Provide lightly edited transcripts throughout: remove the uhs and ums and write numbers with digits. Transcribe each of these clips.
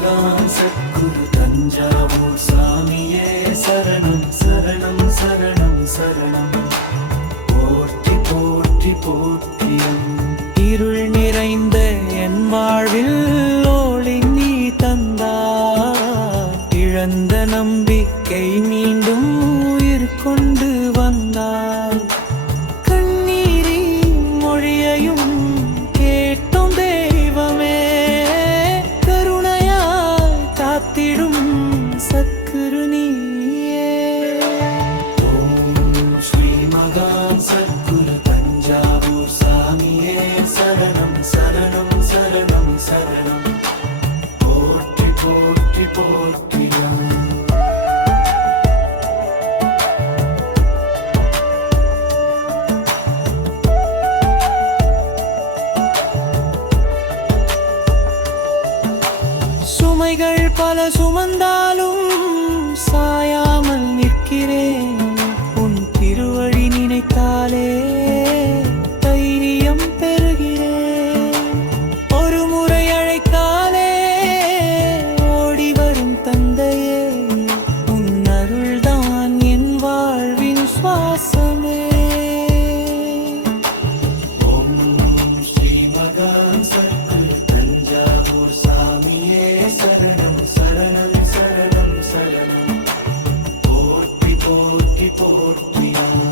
மகான் சத்குரு தஞ்சாவூர் சாமியே சரணம் சரணம் சரணம் சரணம் போற்றி போற்றி போற்றியம். இருள் நிறைந்த என் வாழ்வில் ஒளி நீ தந்தாய், இழந்த நம்பிக்கை மீண்டும் உயிர் கொண்டு வந்தாய். கண்ணீரின் மொழியையும் கேட்டும் தெய்வமே, கருணையாய் காத்திடும் சத்குரு நீயே. ஓம் ஸ்ரீ மகான் சத்குரு தஞ்சாவூர் சாமியே சரணம் சரணம் சரணம் சரணம் போற்றி போற்றி போற்றியம். சுமைகள் பல சுமந்தாலும் சாயாமல் நிற்கிறேன், உன் திருவழி நினைத்தாலே தைரியம் பெறுகிறேன். ஒரு முறை அழைத்தாலே ஓடி வரும் தந்தையே, உன் அருள்தான் என் வாழ்வின் சுவாசமே. ஓம் ஸ்ரீ மகான் சத்குரு தஞ்சாவூர் சாமியே சரணம் சரணம் சரணம் சரணம் போற்றி போற்றி போற்றியம்.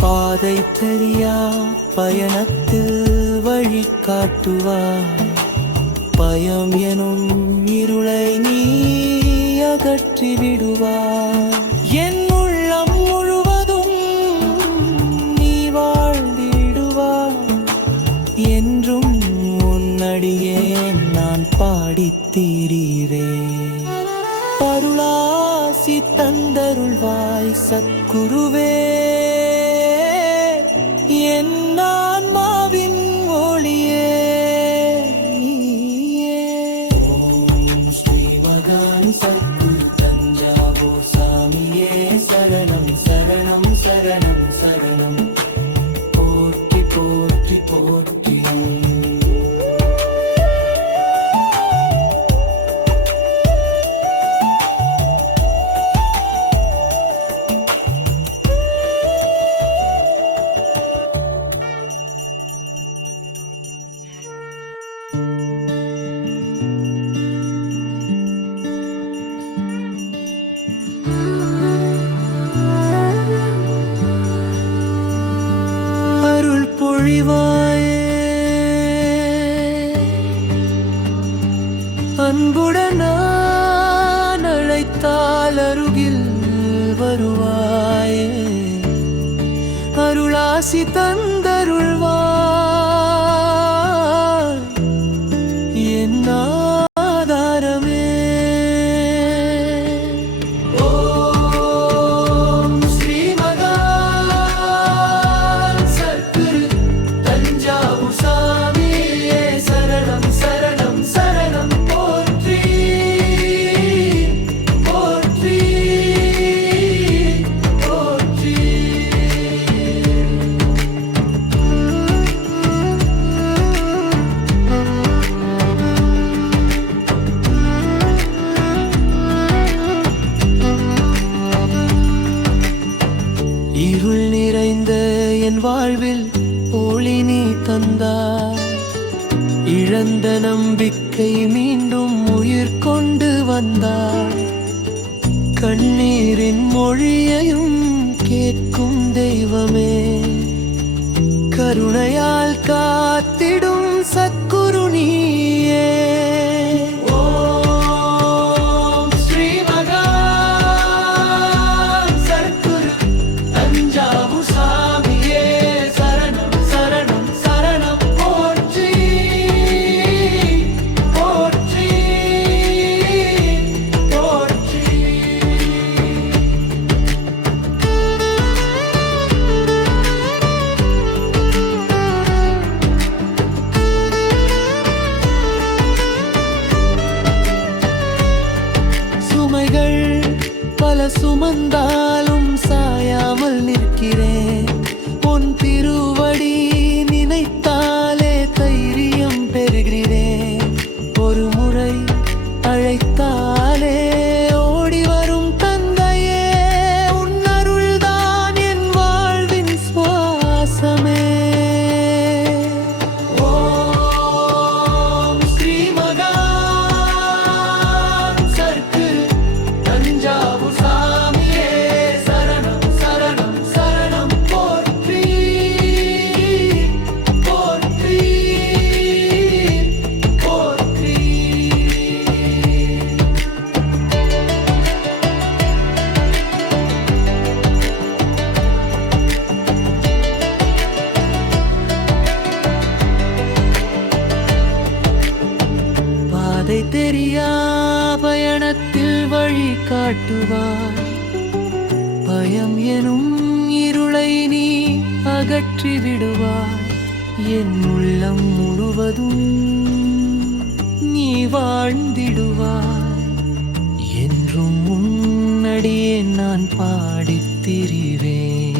பாதை தெரியா பயணத்தில் வழி காட்டுவாய், பயம் எனும் இருளை நீ அகற்றி விடுவாய். என் உள்ளம் முழுவதும் நீ வாழ்ந்திடுவாய், என்றும் உன்னடியே நான் பாடித் திரிவேன். அருளாசி தந்தருள்வாய் சத்குருவே, என் ஆன்மாவின் ஒளியே நீயே. ஓம் ஸ்ரீ மகான் சத்குரு தஞ்சாவூர் சாமியே சரணம் சரணம் சரணம் சரணம் போற்றி போற்றி போற்றியம். அருள் பொழிவாயே, அன்புடன் நான் அழைத்தால் அருகில் வருவாயே. அருளாசி தந்தருள்வாய் என் ஆதாரமே. ஓம் ஸ்ரீ மகான் சத்குரு தஞ்சாவூர் சாமியே சரணம் சரணம் சரணம் போற்றி போற்றி போற்றி. இருள் நிறைந்த என் வாழ்வில் ஒளி நீ தந்தாய், இழந்த நம்பிக்கை மீண்டும் உயிர் கொண்டு வந்தாய். கண்ணீரின் மொழியையும் கேட்கும் தெய்வமே, கருணையால் காத்திடும் சத்குரு நீயே. ஓம் ஸ்ரீ மகான் சத்குரு தஞ்சாவூர் சாமியே சரணம் சரணம் சரணம் போற்றி போற்றி போற்றி. பல சுமந்தாலும் சாயாமல் நிற்கிறேன். உன் திருவடி நினைத்தாலே தைரியம் பெறுகிறேன். ஒரு முறை அழைத்தாலே ஓடி வரும் தந்தையே, உன் அருள்தான் என் வாழ்வின் சுவாசமே. ஓம் ஸ்ரீ மகான் சர்க்குரு தஞ்சாவூர் சாமியே சரணம் சரணம் சரணம் போற்றி போற்றி போற்றி. பாதை தெரியா பயணத்தில் வழி காட்டுவாய். பயம் எனும் இருளை நீ அகற்றி விடுவாய். என் உள்ளம் முழுவதும் நீ வாழ்ந்திடுவாய். என்றும் முன்னடியே நான் பாடித் திரிவேன்.